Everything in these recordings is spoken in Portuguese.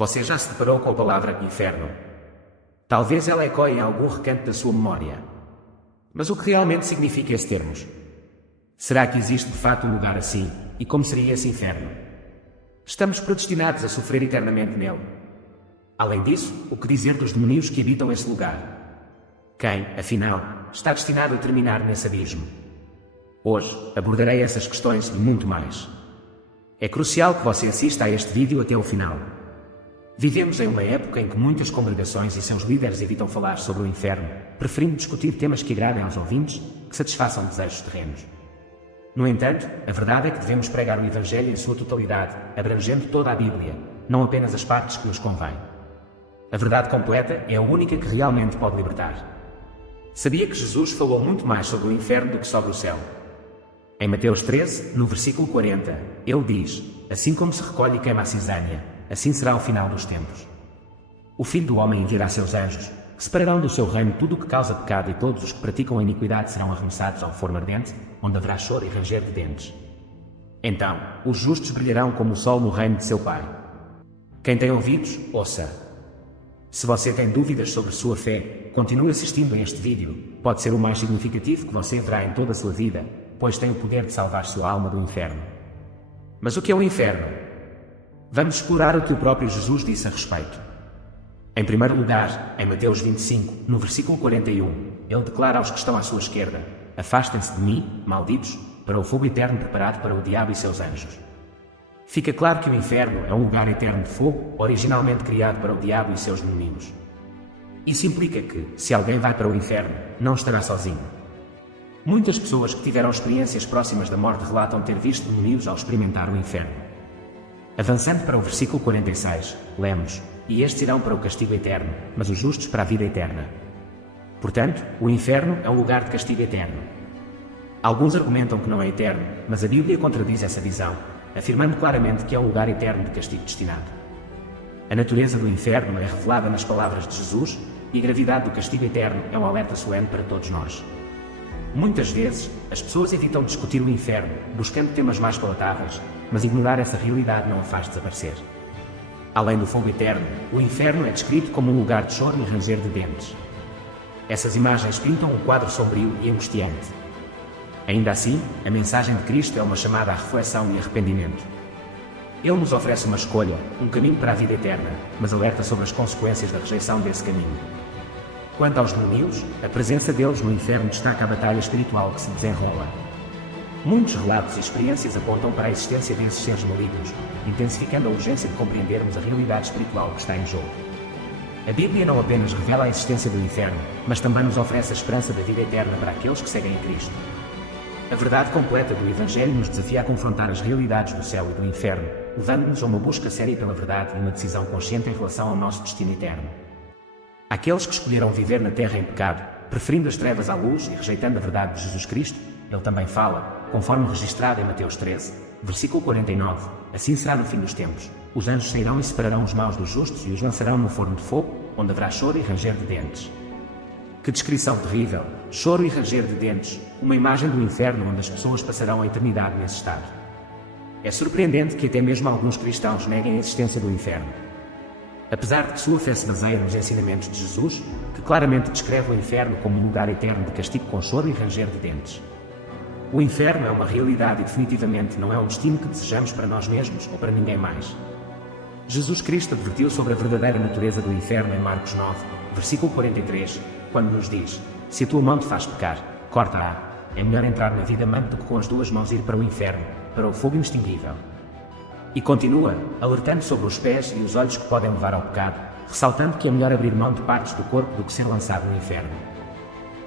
Você já se deparou com a palavra inferno? Talvez ela ecoe em algum recanto da sua memória. Mas o que realmente significa esse termo? Será que existe de fato um lugar assim? E como seria esse inferno? Estamos predestinados a sofrer eternamente nele. Além disso, o que dizer dos demónios que habitam esse lugar? Quem, afinal, está destinado a terminar nesse abismo? Hoje, abordarei essas questões e muito mais. É crucial que você assista a este vídeo até o final. Vivemos em uma época em que muitas congregações e seus líderes evitam falar sobre o inferno, preferindo discutir temas que agradem aos ouvintes, que satisfaçam desejos terrenos. No entanto, a verdade é que devemos pregar o Evangelho em sua totalidade, abrangendo toda a Bíblia, não apenas as partes que nos convêm. A verdade completa é a única que realmente pode libertar. Sabia que Jesus falou muito mais sobre o inferno do que sobre o céu? Em Mateus 13, no versículo 40, ele diz: assim como se recolhe e queima a cisanha, assim será o final dos tempos. O Filho do Homem enviará seus anjos, que separarão do seu reino tudo o que causa pecado, e todos os que praticam a iniquidade serão arremessados ao forno ardente, onde haverá choro e ranger de dentes. Então, os justos brilharão como o sol no reino de seu Pai. Quem tem ouvidos, ouça. Se você tem dúvidas sobre sua fé, continue assistindo a este vídeo. Pode ser o mais significativo que você verá em toda a sua vida, pois tem o poder de salvar sua alma do inferno. Mas o que é o inferno? Vamos explorar o que o próprio Jesus disse a respeito. Em primeiro lugar, em Mateus 25, no versículo 41, ele declara aos que estão à sua esquerda: afastem-se de mim, malditos, para o fogo eterno preparado para o diabo e seus anjos. Fica claro que o inferno é um lugar eterno de fogo, originalmente criado para o diabo e seus demônios. Isso implica que, se alguém vai para o inferno, não estará sozinho. Muitas pessoas que tiveram experiências próximas da morte relatam ter visto demônios ao experimentar o inferno. Avançando para o versículo 46, lemos: e estes irão para o castigo eterno, mas os justos para a vida eterna. Portanto, o inferno é um lugar de castigo eterno. Alguns argumentam que não é eterno, mas a Bíblia contradiz essa visão, afirmando claramente que é um lugar eterno de castigo destinado. A natureza do inferno é revelada nas palavras de Jesus, e a gravidade do castigo eterno é um alerta solene para todos nós. Muitas vezes, as pessoas evitam discutir o inferno, buscando temas mais palatáveis, mas ignorar essa realidade não a faz desaparecer. Além do fogo eterno, o inferno é descrito como um lugar de choro e ranger de dentes. Essas imagens pintam um quadro sombrio e angustiante. Ainda assim, a mensagem de Cristo é uma chamada à reflexão e arrependimento. Ele nos oferece uma escolha, um caminho para a vida eterna, mas alerta sobre as consequências da rejeição desse caminho. Quanto aos demônios, a presença deles no inferno destaca a batalha espiritual que se desenrola. Muitos relatos e experiências apontam para a existência desses seres malignos, intensificando a urgência de compreendermos a realidade espiritual que está em jogo. A Bíblia não apenas revela a existência do inferno, mas também nos oferece a esperança da vida eterna para aqueles que seguem a Cristo. A verdade completa do Evangelho nos desafia a confrontar as realidades do céu e do inferno, levando-nos a uma busca séria pela verdade e uma decisão consciente em relação ao nosso destino eterno. Aqueles que escolheram viver na terra em pecado, preferindo as trevas à luz e rejeitando a verdade de Jesus Cristo, ele também fala, conforme registrado em Mateus 13, versículo 49, assim será no fim dos tempos. Os anjos sairão e separarão os maus dos justos e os lançarão no forno de fogo, onde haverá choro e ranger de dentes. Que descrição terrível! Choro e ranger de dentes, uma imagem do inferno onde as pessoas passarão a eternidade nesse estado. É surpreendente que até mesmo alguns cristãos neguem a existência do inferno. Apesar de que sua fé se baseia nos ensinamentos de Jesus, que claramente descreve o inferno como um lugar eterno de castigo com choro e ranger de dentes. O inferno é uma realidade e definitivamente não é um destino que desejamos para nós mesmos ou para ninguém mais. Jesus Cristo advertiu sobre a verdadeira natureza do inferno em Marcos 9, versículo 43, quando nos diz: se a tua mão te faz pecar, corta-a. É melhor entrar na vida amante do que com as duas mãos ir para o inferno, para o fogo inextinguível. E continua, alertando sobre os pés e os olhos que podem levar ao pecado, ressaltando que é melhor abrir mão de partes do corpo do que ser lançado no inferno.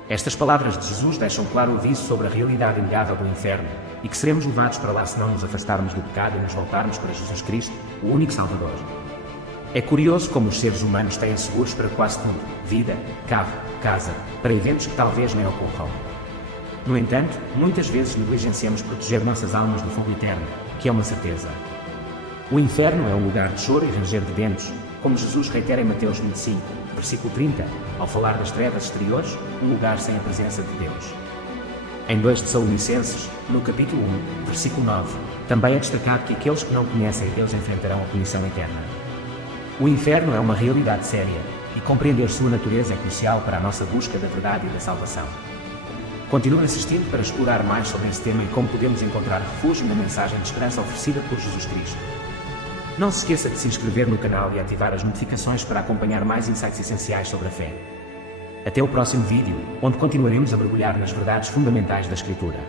Estas palavras de Jesus deixam claro o aviso sobre a realidade inegável do inferno, e que seremos levados para lá se não nos afastarmos do pecado e nos voltarmos para Jesus Cristo, o único Salvador. É curioso como os seres humanos têm seguros para quase tudo: vida, carro, casa, para eventos que talvez nem ocorram. No entanto, muitas vezes negligenciamos proteger nossas almas do fogo eterno, que é uma certeza. O inferno é um lugar de choro e ranger de dentes, como Jesus reitera em Mateus 25, versículo 30, ao falar das trevas exteriores, um lugar sem a presença de Deus. Em 2 Tessalonicenses, no capítulo 1, versículo 9, também é destacado que aqueles que não conhecem Deus enfrentarão a punição eterna. O inferno é uma realidade séria, e compreender sua natureza é crucial para a nossa busca da verdade e da salvação. Continue assistindo para explorar mais sobre esse tema e como podemos encontrar refúgio na mensagem de esperança oferecida por Jesus Cristo. Não se esqueça de se inscrever no canal e ativar as notificações para acompanhar mais insights essenciais sobre a fé. Até o próximo vídeo, onde continuaremos a mergulhar nas verdades fundamentais da Escritura.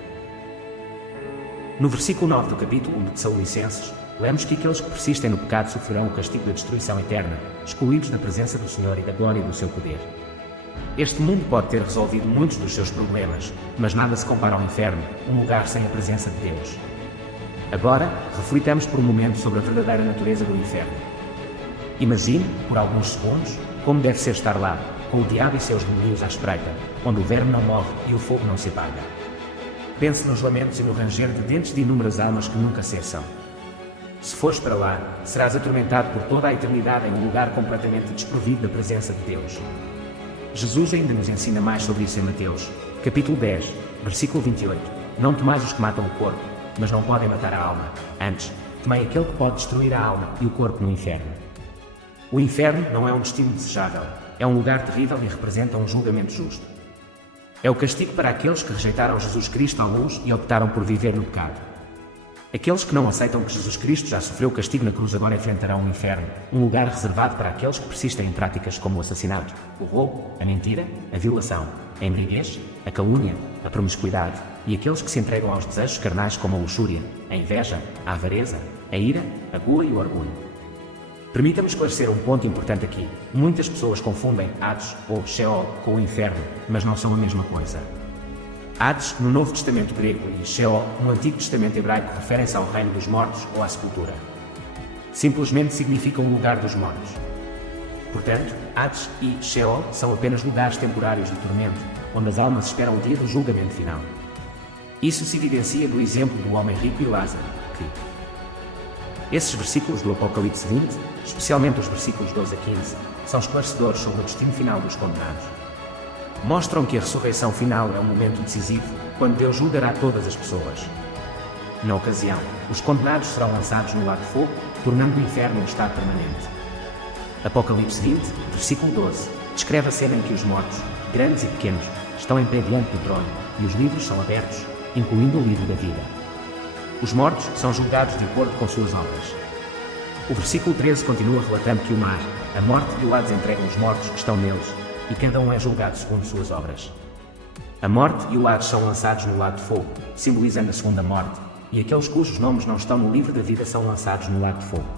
No versículo 9 do capítulo 1 de Tessalonicenses, lemos que aqueles que persistem no pecado sofrerão o castigo da destruição eterna, excluídos da presença do Senhor e da glória do seu poder. Este mundo pode ter resolvido muitos dos seus problemas, mas nada se compara ao inferno, um lugar sem a presença de Deus. Agora, reflitamos por um momento sobre a verdadeira natureza do inferno. Imagine, por alguns segundos, como deve ser estar lá, com o diabo e seus demônios à espreita, onde o verme não morre e o fogo não se apaga. Pense nos lamentos e no ranger de dentes de inúmeras almas que nunca cessam. Se fores para lá, serás atormentado por toda a eternidade em um lugar completamente desprovido da presença de Deus. Jesus ainda nos ensina mais sobre isso em Mateus, capítulo 10, versículo 28. Não temais os que matam o corpo, mas não podem matar a alma. Antes, temei aquele que pode destruir a alma e o corpo no inferno. O inferno não é um destino desejável, é um lugar terrível e representa um julgamento justo. É o castigo para aqueles que rejeitaram Jesus Cristo à luz e optaram por viver no pecado. Aqueles que não aceitam que Jesus Cristo já sofreu castigo na cruz agora enfrentarão o inferno, um lugar reservado para aqueles que persistem em práticas como o assassinato, o roubo, a mentira, a violação, a embriaguez, a calúnia, a promiscuidade e aqueles que se entregam aos desejos carnais como a luxúria, a inveja, a avareza, a ira, a gula e o orgulho. Permita-me esclarecer um ponto importante aqui. Muitas pessoas confundem Hades ou Sheol com o inferno, mas não são a mesma coisa. Hades, no Novo Testamento grego, e Sheol, no Antigo Testamento hebraico, referem-se ao reino dos mortos ou à sepultura. Simplesmente significam o lugar dos mortos. Portanto, Hades e Sheol são apenas lugares temporários de tormento, onde as almas esperam o dia do julgamento final. Isso se evidencia no exemplo do homem rico e Lázaro, que... Esses versículos do Apocalipse 20, especialmente os versículos 12 a 15, são esclarecedores sobre o destino final dos condenados. Mostram que a ressurreição final é um momento decisivo, quando Deus julgará todas as pessoas. Na ocasião, os condenados serão lançados no lago de fogo, tornando o inferno um estado permanente. Apocalipse 20, versículo 12, descreve a cena em que os mortos, grandes e pequenos, estão em pé diante do trono, e os livros são abertos, incluindo o livro da vida. Os mortos são julgados de acordo com suas obras. O versículo 13 continua relatando que o mar, a morte e o Hades entregam os mortos que estão neles, e cada um é julgado segundo suas obras. A morte e o Hades são lançados no lago de fogo, simbolizando a segunda morte, e aqueles cujos nomes não estão no livro da vida são lançados no lago de fogo.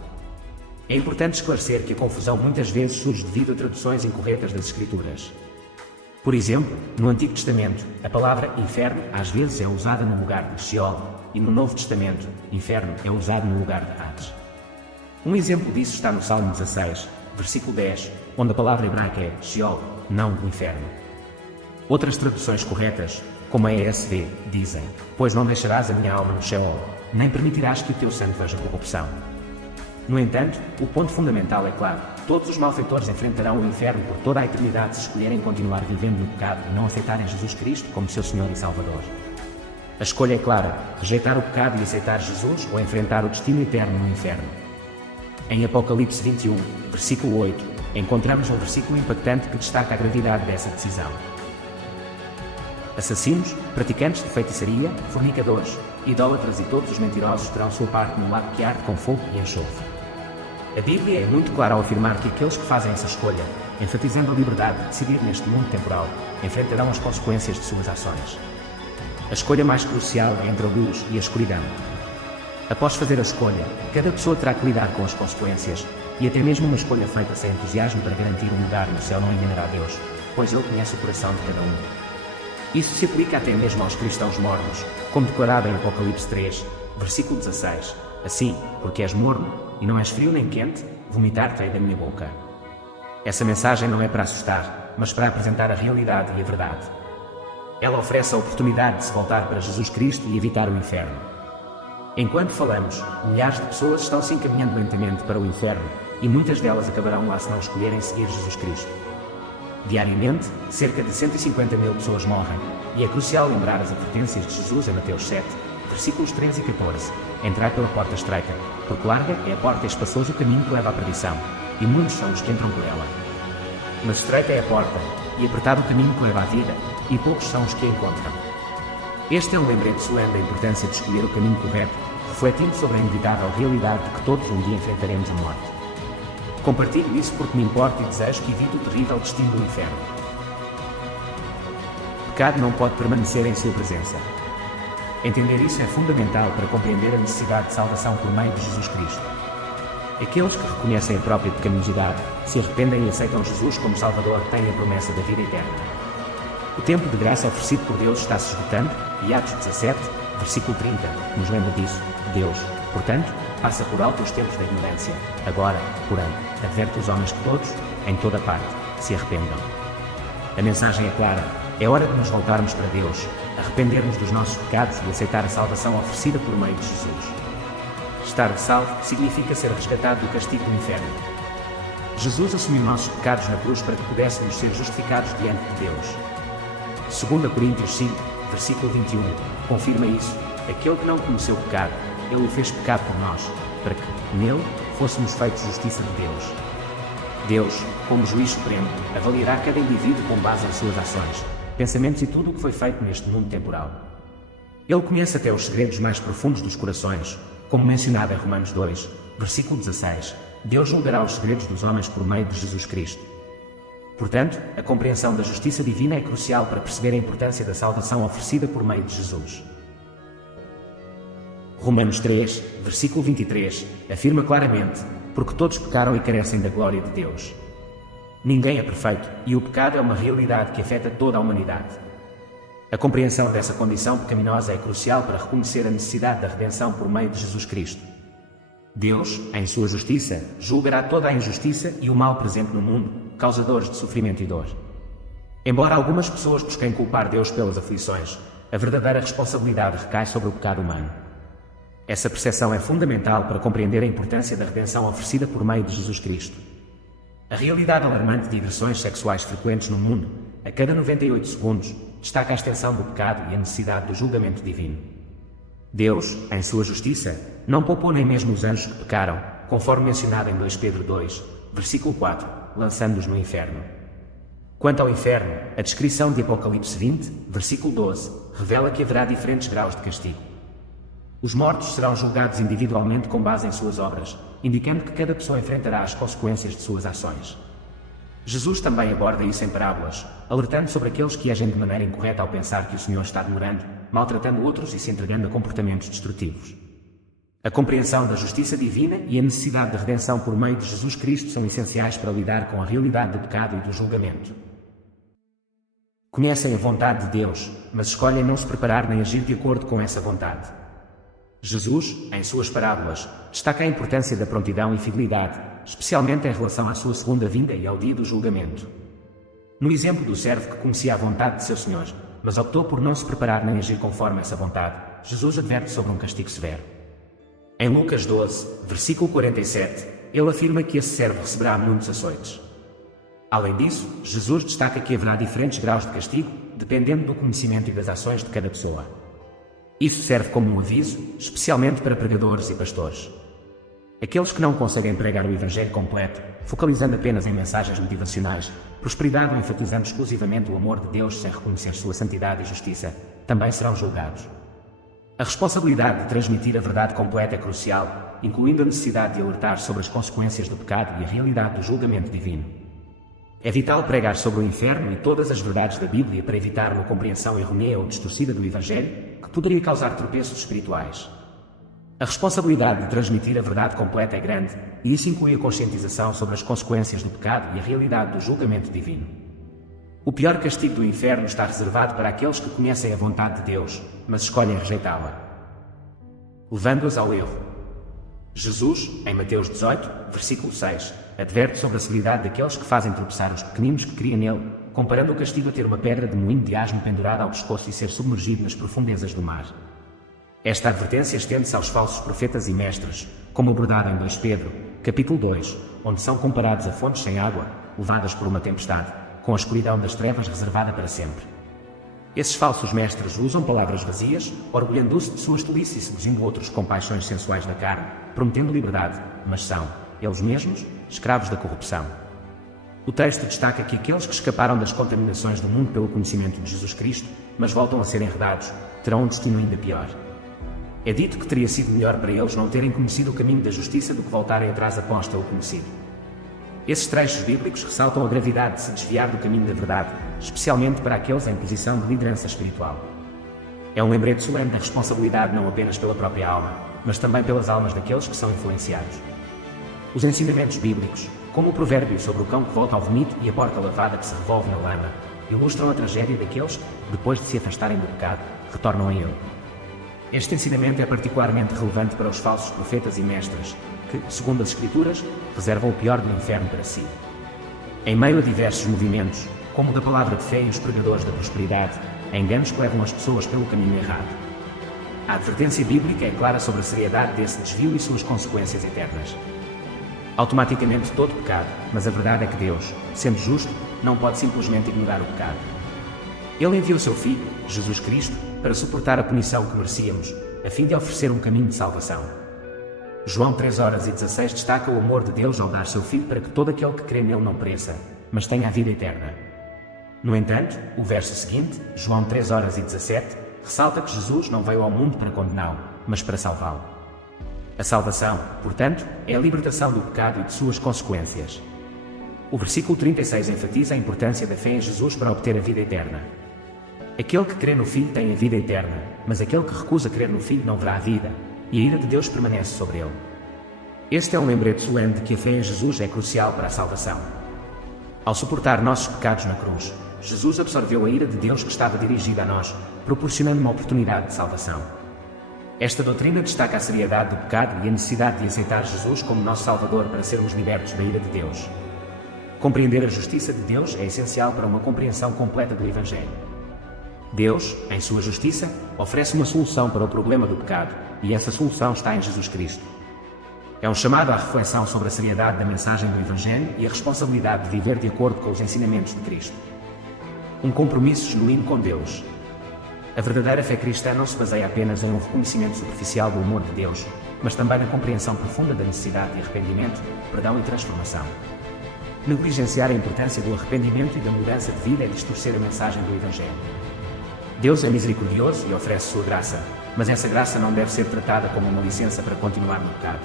É importante esclarecer que a confusão muitas vezes surge devido a traduções incorretas das Escrituras. Por exemplo, no Antigo Testamento, a palavra inferno às vezes é usada no lugar de Sheol, e no Novo Testamento, inferno é usado no lugar de Hades. Um exemplo disso está no Salmo 16, versículo 10, onde a palavra hebraica é Sheol, não inferno. Outras traduções corretas, como a ESV, dizem: pois não deixarás a minha alma no Sheol, nem permitirás que o teu santo veja corrupção. No entanto, o ponto fundamental é claro: todos os malfeitores enfrentarão o inferno por toda a eternidade se escolherem continuar vivendo no pecado e não aceitarem Jesus Cristo como seu Senhor e Salvador. A escolha é clara: rejeitar o pecado e aceitar Jesus ou enfrentar o destino eterno no inferno. Em Apocalipse 21, versículo 8, encontramos um versículo impactante que destaca a gravidade dessa decisão. Assassinos, praticantes de feitiçaria, fornicadores, idólatras e todos os mentirosos terão sua parte no lago que arde com fogo e enxofre. A Bíblia é muito clara ao afirmar que aqueles que fazem essa escolha, enfatizando a liberdade de decidir neste mundo temporal, enfrentarão as consequências de suas ações. A escolha mais crucial é entre a luz e a escuridão. Após fazer a escolha, cada pessoa terá que lidar com as consequências, e até mesmo uma escolha feita sem entusiasmo para garantir um lugar no céu não enganará Deus, pois Ele conhece o coração de cada um. Isso se aplica até mesmo aos cristãos mornos, como declarado em Apocalipse 3, versículo 16. Assim, porque és morno, e não és frio nem quente, vomitar-te-ei da minha boca. Essa mensagem não é para assustar, mas para apresentar a realidade e a verdade. Ela oferece a oportunidade de se voltar para Jesus Cristo e evitar o inferno. Enquanto falamos, milhares de pessoas estão se encaminhando lentamente para o inferno, e muitas delas acabarão lá se não escolherem seguir Jesus Cristo. Diariamente, cerca de 150 mil pessoas morrem, e é crucial lembrar as advertências de Jesus em Mateus 7, versículos 13 e 14. Entrai pela porta estreita, porque larga é a porta e espaçoso o caminho que leva à perdição, e muitos são os que entram por ela. Mas estreita é a porta, e apertado o caminho que leva à vida, e poucos são os que a encontram. Este é um lembrete solene da importância de escolher o caminho correto, refletindo sobre a inevitável realidade de que todos um dia enfrentaremos a morte. Compartilho isso porque me importa e desejo que evite o terrível destino do inferno. O pecado não pode permanecer em sua presença. Entender isso é fundamental para compreender a necessidade de salvação por meio de Jesus Cristo. Aqueles que reconhecem a própria pecaminosidade, se arrependem e aceitam Jesus como Salvador, têm a promessa da vida eterna. O tempo de graça oferecido por Deus está se esgotando e Atos 17, versículo 30, nos lembra disso. Deus, portanto, passa por alto os tempos da ignorância. Agora, porém, adverte os homens que todos, em toda parte, se arrependam. A mensagem é clara. É hora de nos voltarmos para Deus, arrependermos dos nossos pecados e aceitar a salvação oferecida por meio de Jesus. Estar salvo significa ser resgatado do castigo do inferno. Jesus assumiu nossos pecados na cruz para que pudéssemos ser justificados diante de Deus. 2 Coríntios 5, versículo 21, confirma isso. Aquele que não conheceu pecado, ele o fez pecado por nós, para que, nele, fôssemos feitos justiça de Deus. Deus, como juiz supremo, avaliará cada indivíduo com base em suas ações, pensamentos e tudo o que foi feito neste mundo temporal. Ele conhece até os segredos mais profundos dos corações, como mencionado em Romanos 2, versículo 16. Deus julgará os segredos dos homens por meio de Jesus Cristo. Portanto, a compreensão da justiça divina é crucial para perceber a importância da salvação oferecida por meio de Jesus. Romanos 3, versículo 23, afirma claramente: porque todos pecaram e carecem da glória de Deus. Ninguém é perfeito, e o pecado é uma realidade que afeta toda a humanidade. A compreensão dessa condição pecaminosa é crucial para reconhecer a necessidade da redenção por meio de Jesus Cristo. Deus, em sua justiça, julgará toda a injustiça e o mal presente no mundo, causadores de sofrimento e dor. Embora algumas pessoas busquem culpar Deus pelas aflições, a verdadeira responsabilidade recai sobre o pecado humano. Essa percepção é fundamental para compreender a importância da redenção oferecida por meio de Jesus Cristo. A realidade alarmante de agressões sexuais frequentes no mundo, a cada 98 segundos, destaca a extensão do pecado e a necessidade do julgamento divino. Deus, em sua justiça, não poupou nem mesmo os anjos que pecaram, conforme mencionado em 2 Pedro 2, versículo 4, lançando-os no inferno. Quanto ao inferno, a descrição de Apocalipse 20, versículo 12, revela que haverá diferentes graus de castigo. Os mortos serão julgados individualmente com base em suas obras, indicando que cada pessoa enfrentará as consequências de suas ações. Jesus também aborda isso em parábolas, alertando sobre aqueles que agem de maneira incorreta ao pensar que o Senhor está demorando, maltratando outros e se entregando a comportamentos destrutivos. A compreensão da justiça divina e a necessidade de redenção por meio de Jesus Cristo são essenciais para lidar com a realidade do pecado e do julgamento. Conhecem a vontade de Deus, mas escolhem não se preparar nem agir de acordo com essa vontade. Jesus, em suas parábolas, destaca a importância da prontidão e fidelidade, especialmente em relação à sua segunda vinda e ao dia do julgamento. No exemplo do servo que conhecia a vontade de seu Senhor, mas optou por não se preparar nem agir conforme essa vontade, Jesus adverte sobre um castigo severo. Em Lucas 12, versículo 47, ele afirma que esse servo receberá muitos açoites. Além disso, Jesus destaca que haverá diferentes graus de castigo, dependendo do conhecimento e das ações de cada pessoa. Isso serve como um aviso, especialmente para pregadores e pastores. Aqueles que não conseguem pregar o Evangelho completo, focalizando apenas em mensagens motivacionais, prosperidade ou enfatizando exclusivamente o amor de Deus sem reconhecer sua santidade e justiça, também serão julgados. A responsabilidade de transmitir a verdade completa é crucial, incluindo a necessidade de alertar sobre as consequências do pecado e a realidade do julgamento divino. É vital pregar sobre o inferno e todas as verdades da Bíblia para evitar uma compreensão errônea ou distorcida do Evangelho, que poderia causar tropeços espirituais. A responsabilidade de transmitir a verdade completa é grande, e isso inclui a conscientização sobre as consequências do pecado e a realidade do julgamento divino. O pior castigo do inferno está reservado para aqueles que conhecem a vontade de Deus, mas escolhem rejeitá-la, levando-os ao erro. Jesus, em Mateus 18, versículo 6, adverte sobre a severidade daqueles que fazem tropeçar os pequeninos que criam nele, comparando o castigo a ter uma pedra de moinho de asno pendurada ao pescoço e ser submergido nas profundezas do mar. Esta advertência estende-se aos falsos profetas e mestres, como abordado em 2 Pedro, capítulo 2, onde são comparados a fontes sem água, levadas por uma tempestade, com a escuridão das trevas reservada para sempre. Esses falsos mestres usam palavras vazias, orgulhando-se de suas tolices e seduzindo outros com paixões sensuais da carne, prometendo liberdade, mas são, eles mesmos, escravos da corrupção. O texto destaca que aqueles que escaparam das contaminações do mundo pelo conhecimento de Jesus Cristo, mas voltam a ser enredados, terão um destino ainda pior. É dito que teria sido melhor para eles não terem conhecido o caminho da justiça do que voltarem atrás após tê-lo conhecido. Esses trechos bíblicos ressaltam a gravidade de se desviar do caminho da verdade, especialmente para aqueles em posição de liderança espiritual. É um lembrete solene da responsabilidade não apenas pela própria alma, mas também pelas almas daqueles que são influenciados. Os ensinamentos bíblicos, como o provérbio sobre o cão que volta ao vomito e a porca lavada que se revolve na lama, ilustram a tragédia daqueles que, depois de se afastarem do pecado, retornam a ele. Este ensinamento é particularmente relevante para os falsos profetas e mestres, que, segundo as Escrituras, reservam o pior do inferno para si. Em meio a diversos movimentos, como o da palavra de fé e os pregadores da prosperidade, há enganos que levam as pessoas pelo caminho errado. A advertência bíblica é clara sobre a seriedade desse desvio e suas consequências eternas. Automaticamente todo pecado, mas a verdade é que Deus, sendo justo, não pode simplesmente ignorar o pecado. Ele enviou seu Filho, Jesus Cristo, para suportar a punição que merecíamos, a fim de oferecer um caminho de salvação. João 3:16 destaca o amor de Deus ao dar seu Filho para que todo aquele que crê nele não pereça, mas tenha a vida eterna. No entanto, o verso seguinte, João 3:17, ressalta que Jesus não veio ao mundo para condená-lo, mas para salvá-lo. A salvação, portanto, é a libertação do pecado e de suas consequências. O versículo 36 enfatiza a importância da fé em Jesus para obter a vida eterna. Aquele que crê no Filho tem a vida eterna, mas aquele que recusa crer no Filho não verá a vida, e a ira de Deus permanece sobre ele. Este é um lembrete solene de que a fé em Jesus é crucial para a salvação. Ao suportar nossos pecados na cruz, Jesus absorveu a ira de Deus que estava dirigida a nós, proporcionando uma oportunidade de salvação. Esta doutrina destaca a seriedade do pecado e a necessidade de aceitar Jesus como nosso Salvador para sermos libertos da ira de Deus. Compreender a justiça de Deus é essencial para uma compreensão completa do Evangelho. Deus, em sua justiça, oferece uma solução para o problema do pecado, e essa solução está em Jesus Cristo. É um chamado à reflexão sobre a seriedade da mensagem do Evangelho e a responsabilidade de viver de acordo com os ensinamentos de Cristo. Um compromisso genuíno com Deus. A verdadeira fé cristã não se baseia apenas em um reconhecimento superficial do amor de Deus, mas também na compreensão profunda da necessidade de arrependimento, perdão e transformação. Negligenciar a importância do arrependimento e da mudança de vida é distorcer a mensagem do Evangelho. Deus é misericordioso e oferece sua graça, mas essa graça não deve ser tratada como uma licença para continuar no pecado.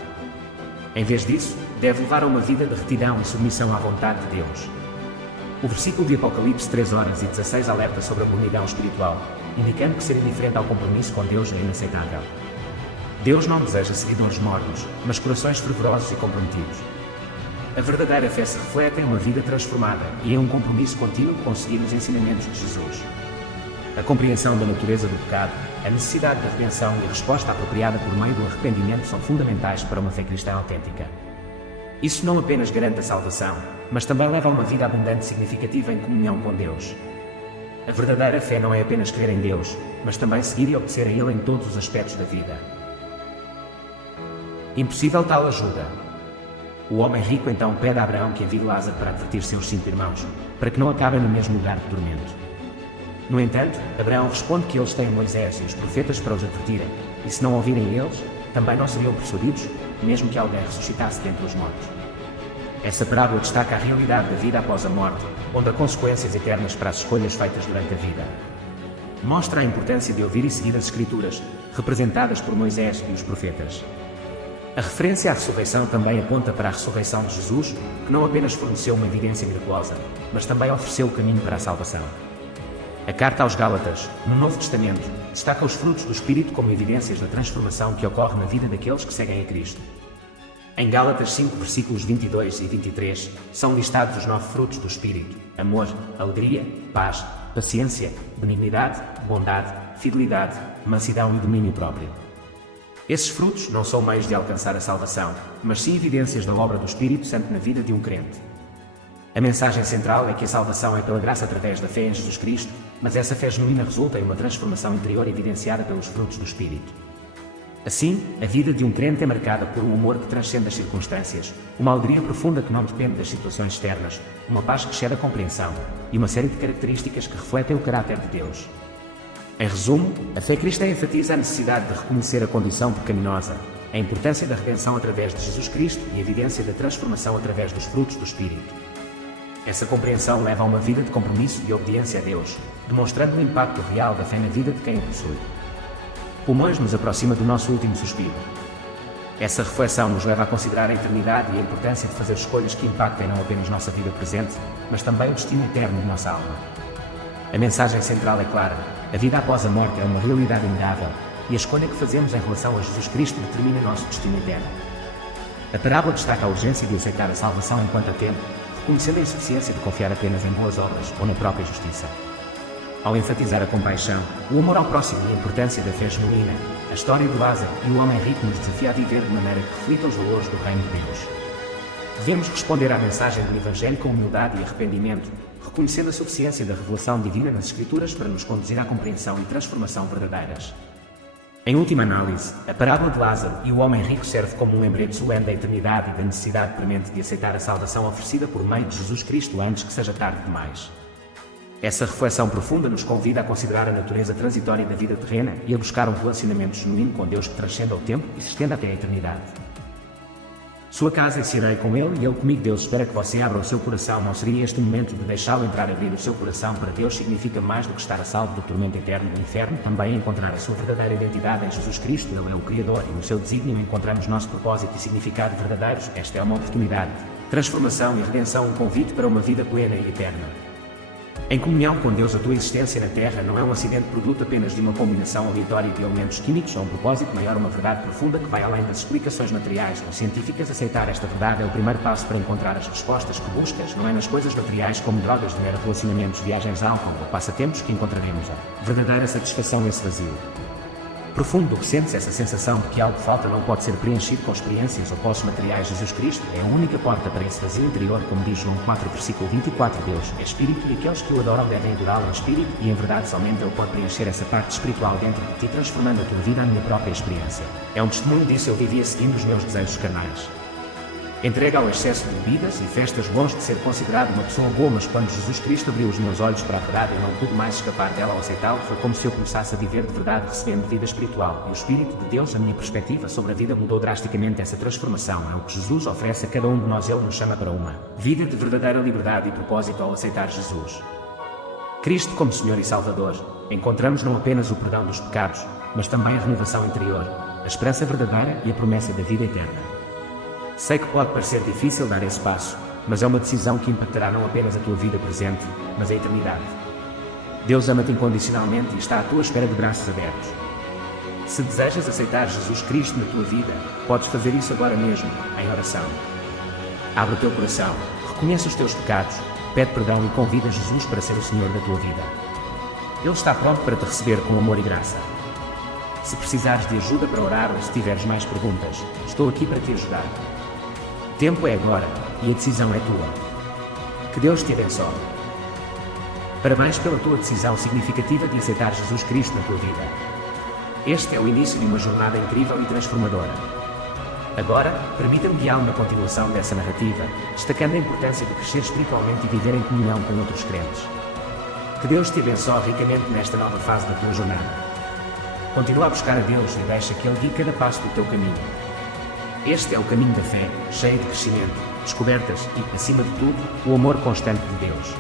Em vez disso, deve levar a uma vida de retidão e submissão à vontade de Deus. O versículo de Apocalipse 3:16 alerta sobre a mornidão espiritual, indicando que ser indiferente ao compromisso com Deus é inaceitável. Deus não deseja seguidores mornos, mas corações fervorosos e comprometidos. A verdadeira fé se reflete em uma vida transformada e em um compromisso contínuo com seguir os ensinamentos de Jesus. A compreensão da natureza do pecado, a necessidade da redenção e a resposta apropriada por meio do arrependimento são fundamentais para uma fé cristã autêntica. Isso não apenas garante a salvação, mas também leva a uma vida abundante e significativa em comunhão com Deus. A verdadeira fé não é apenas crer em Deus, mas também seguir e obedecer a Ele em todos os aspectos da vida. Impossível tal ajuda. O homem rico então pede a Abraão que envie Lázaro para advertir seus 5 irmãos, para que não acabem no mesmo lugar de tormento. No entanto, Abraão responde que eles têm Moisés e os profetas para os advertirem, e se não ouvirem eles, também não seriam persuadidos, mesmo que alguém ressuscitasse dentre os mortos. Essa parábola destaca a realidade da vida após a morte, onde há consequências eternas para as escolhas feitas durante a vida. Mostra a importância de ouvir e seguir as Escrituras, representadas por Moisés e os profetas. A referência à ressurreição também aponta para a ressurreição de Jesus, que não apenas forneceu uma evidência miraculosa, mas também ofereceu o caminho para a salvação. A carta aos Gálatas, no Novo Testamento, destaca os frutos do Espírito como evidências da transformação que ocorre na vida daqueles que seguem a Cristo. Em Gálatas 5, versículos 22 e 23, são listados os 9 frutos do Espírito: amor, alegria, paz, paciência, benignidade, bondade, fidelidade, mansidão e domínio próprio. Esses frutos não são meios de alcançar a salvação, mas sim evidências da obra do Espírito Santo na vida de um crente. A mensagem central é que a salvação é pela graça através da fé em Jesus Cristo, mas essa fé genuína resulta em uma transformação interior evidenciada pelos frutos do Espírito. Assim, a vida de um crente é marcada por um amor que transcende as circunstâncias, uma alegria profunda que não depende das situações externas, uma paz que excede a compreensão e uma série de características que refletem o caráter de Deus. Em resumo, a fé cristã enfatiza a necessidade de reconhecer a condição pecaminosa, a importância da redenção através de Jesus Cristo e a evidência da transformação através dos frutos do Espírito. Essa compreensão leva a uma vida de compromisso e obediência a Deus, demonstrando o impacto real da fé na vida de quem a possui. Pulmões nos aproxima do nosso último suspiro. Essa reflexão nos leva a considerar a eternidade e a importância de fazer escolhas que impactem não apenas nossa vida presente, mas também o destino eterno de nossa alma. A mensagem central é clara: a vida após a morte é uma realidade inegável, e a escolha que fazemos em relação a Jesus Cristo determina nosso destino eterno. A parábola destaca a urgência de aceitar a salvação enquanto há tempo, reconhecendo a insuficiência de confiar apenas em boas obras ou na própria justiça. Ao enfatizar a compaixão, o amor ao próximo e a importância da fé genuína, a história de Lázaro e o homem rico nos desafia a viver de maneira que reflita os valores do Reino de Deus. Devemos responder à mensagem do Evangelho com humildade e arrependimento, reconhecendo a suficiência da revelação divina nas Escrituras para nos conduzir à compreensão e transformação verdadeiras. Em última análise, a parábola de Lázaro e o homem rico serve como um lembrete solene da eternidade e da necessidade premente de aceitar a salvação oferecida por meio de Jesus Cristo antes que seja tarde demais. Essa reflexão profunda nos convida a considerar a natureza transitória da vida terrena e a buscar um relacionamento genuíno com Deus que transcenda o tempo e se estenda até a eternidade. Sua casa e serei com Ele e Ele comigo. Deus espera que você abra o seu coração. Não seria este momento de deixá-lo entrar a abrir o seu coração para Deus significa mais do que estar a salvo do tormento eterno do inferno, também encontrar a sua verdadeira identidade em Jesus Cristo. Ele é o Criador e no seu desígnio encontramos nosso propósito e significado verdadeiros. Esta é uma oportunidade, transformação e redenção, um convite para uma vida plena e eterna. Em comunhão com Deus, a tua existência na Terra não é um acidente produto apenas de uma combinação aleatória de elementos químicos ou um propósito maior, uma verdade profunda que vai além das explicações materiais ou científicas. Aceitar esta verdade é o primeiro passo para encontrar as respostas que buscas. Não é nas coisas materiais como drogas, dinheiro, relacionamentos, viagens, álcool ou passatempos que encontraremos a verdadeira satisfação nesse vazio profundo do que sentes, essa sensação de que algo falta não pode ser preenchido com experiências ou posses materiais. Jesus Cristo é a única porta para esse vazio interior, como diz João 4, versículo 24. Deus é Espírito e aqueles que o adoram devem adorá-lo em Espírito e em verdade. Somente Ele pode preencher essa parte espiritual dentro de ti, transformando a tua vida. A minha própria experiência é um testemunho disso. Eu vivia seguindo os meus desejos carnais, entregue ao excesso de bebidas e festas, longe de ser considerado uma pessoa boa, mas quando Jesus Cristo abriu os meus olhos para a verdade, eu não pude mais escapar dela. Ao aceitá-lo, foi como se eu começasse a viver de verdade, recebendo vida espiritual e o Espírito de Deus. A minha perspectiva sobre a vida mudou drasticamente. Essa transformação é o que Jesus oferece a cada um de nós. Ele nos chama para uma vida de verdadeira liberdade e propósito ao aceitar Jesus Cristo como Senhor e Salvador. Encontramos não apenas o perdão dos pecados, mas também a renovação interior, a esperança verdadeira e a promessa da vida eterna. Sei que pode parecer difícil dar esse passo, mas é uma decisão que impactará não apenas a tua vida presente, mas a eternidade. Deus ama-te incondicionalmente e está à tua espera de braços abertos. Se desejas aceitar Jesus Cristo na tua vida, podes fazer isso agora mesmo, em oração. Abre o teu coração, reconhece os teus pecados, pede perdão e convida Jesus para ser o Senhor da tua vida. Ele está pronto para te receber com amor e graça. Se precisares de ajuda para orar ou se tiveres mais perguntas, estou aqui para te ajudar. O tempo é agora e a decisão é tua. Que Deus te abençoe. Parabéns pela tua decisão significativa de aceitar Jesus Cristo na tua vida. Este é o início de uma jornada incrível e transformadora. Agora, permita-me guiá-lo na continuação dessa narrativa, destacando a importância de crescer espiritualmente e viver em comunhão com outros crentes. Que Deus te abençoe ricamente nesta nova fase da tua jornada. Continua a buscar a Deus e deixa que Ele guie cada passo do teu caminho. Este é o caminho da fé, cheio de crescimento, descobertas e, acima de tudo, o amor constante de Deus.